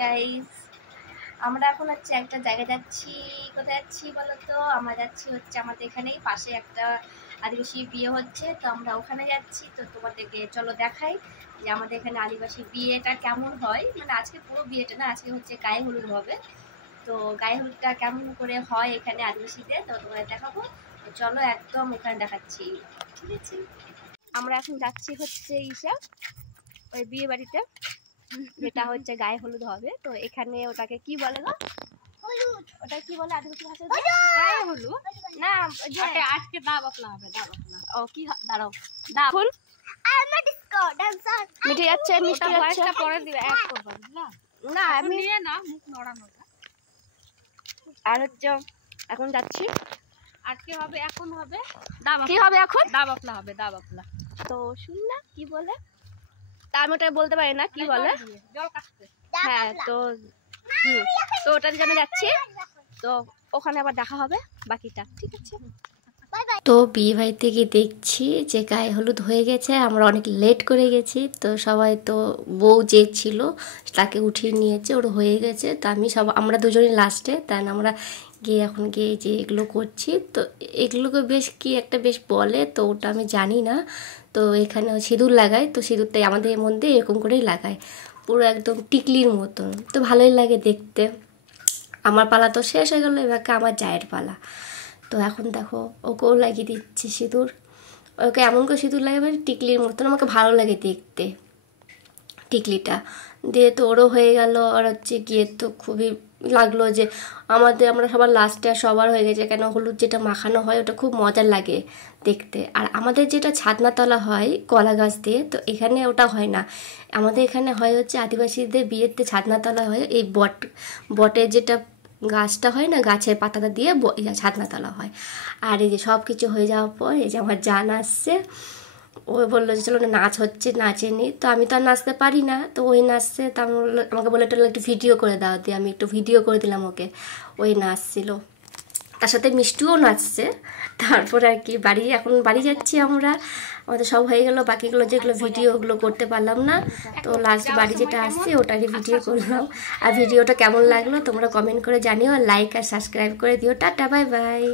Guys, আমরা এখন হচ্ছে একটা জায়গায় যাচ্ছি। কোথায় যাচ্ছি বলো তো? আমরা যাচ্ছি হচ্ছে আমাদের এখানেই পাশে একটা আদিবাসী বিয়ে হচ্ছে, তো আমরা ওখানে যাচ্ছি। তো তোমাদেরকে চলো দেখাই যে আমাদের এখানে আদিবাসী বিয়েটা কেমন হয়। মানে আজকে পুরো বিয়েটা না, আজকে হচ্ছে গায়ে হলুদ হবে। তো গায়ে হলুদটা কেমন করে হয় এখানে আদিবাসীদের, তো তোমাদের দেখাবো। তো চলো একদম ওখানে দেখাচ্ছি, ঠিক আছে? আমরা এখন যাচ্ছি হচ্ছে ওই বিয়ে বাড়িতে, যেটা হচ্ছে গায়ে হলুদ হবে। তো এখানে ওটাকে কি বলে গো? হলুদ। ওটা কি বলে আদিবাসী ভাষায়? গায়ে হলুদ না, আজকে দা বাপলা হবে। দা বাপলা। ও কি? দাঁড়াও, দা ফুল মিটে যাচ্ছে, মিষ্টি যাচ্ছে। পরে দিবে, এক করবা না, আমি নিয়ে না মুখ নড়ানোটা। আর হচ্ছে এখন যাচ্ছি। আজকে হবে, এখন হবে দা বাপলা। কি হবে এখন? দা বাপলা হবে, দা বাপলা। তো শুন না কি বলে, তা আমি ওটা বলতে পারি না কি বলে। হ্যাঁ, তো তো ওটার জন্য যাচ্ছি। তো ওখানে আবার দেখা হবে বাকিটা, ঠিক আছে? তো বিয়ে বাড়িতে গিয়ে দেখছি যে গায়ে হলুদ হয়ে গেছে। আমরা অনেক লেট করে গেছি, তো সবাই তো বউ যে ছিল তাকে উঠিয়ে নিয়েছে, ওর হয়ে গেছে। তো আমরা দুজনই লাস্টে, তাই আমরা এখন গিয়ে যে এগুলো করছি। তো এগুলোকে বেশ বলে, তো ওটা আমি জানি না। তো এখানে সিঁদুর লাগায়, তো সিঁদুরটাই আমাদের মধ্যে এরকম করেই লাগায়, পুরো একদম টিকলির মতন। তো ভালোই লাগে দেখতে। আমার পালা তো শেষ হয়ে গেলো, এবার আমার জায়ের পালা। তো এখন দেখো ওকেও লাগিয়ে দিচ্ছে সিঁদুর। ওকে এমন করে সিঁদুর লাগাবে টিকলির মতন, আমাকে ভালো লাগে দেখতে টিকলিটা দিয়ে। তো ওরও হয়ে গেল। আর হচ্ছে গিয়ে তো খুবই লাগলো যে আমরা সবার লাস্টে আর সবার হয়ে গেছে, কেন হলুদ যেটা মাখানো হয় ওটা খুব মজার লাগে দেখতে। আর আমাদের যেটা ছাদনাতলা হয় কলা গাছ দিয়ে, তো এখানে ওটা হয় না। আমাদের এখানে হয় হচ্ছে আদিবাসীদের বিয়েতে ছাদনাতলা হয় এই বটের যেটা গাছটা হয় না, গাছের পাতাটা দিয়ে ছাদনাতলা হয়। আর এই যে সব কিছু হয়ে যাওয়ার পর এই যে আমার জান আসছে, ও বললো যে চলো নাচ হচ্ছে, নাচে নি। তো আমি তো আর নাচতে পারি না, তো ওই নাচছে। তো আমাকে বলে একটু ভিডিও করে দাও দিয়ে, আমি একটু ভিডিও করে দিলাম ওকে। ওই নাচছিল, তার সাথে মিষ্টিও নাচছে। তারপর আর কি এখন বাড়ি যাচ্ছি আমরা। আমাদের সব হয়ে গেল, বাকিগুলো যেগুলো ভিডিও ওগুলো করতে পারলাম না। তো লাস্ট বাড়ি যেটা আসছে ওটারই ভিডিও করলাম। আর ভিডিওটা কেমন লাগলো তোমরা কমেন্ট করে জানিও, আর লাইক আর সাবস্ক্রাইব করে দিও। Tata, bye bye.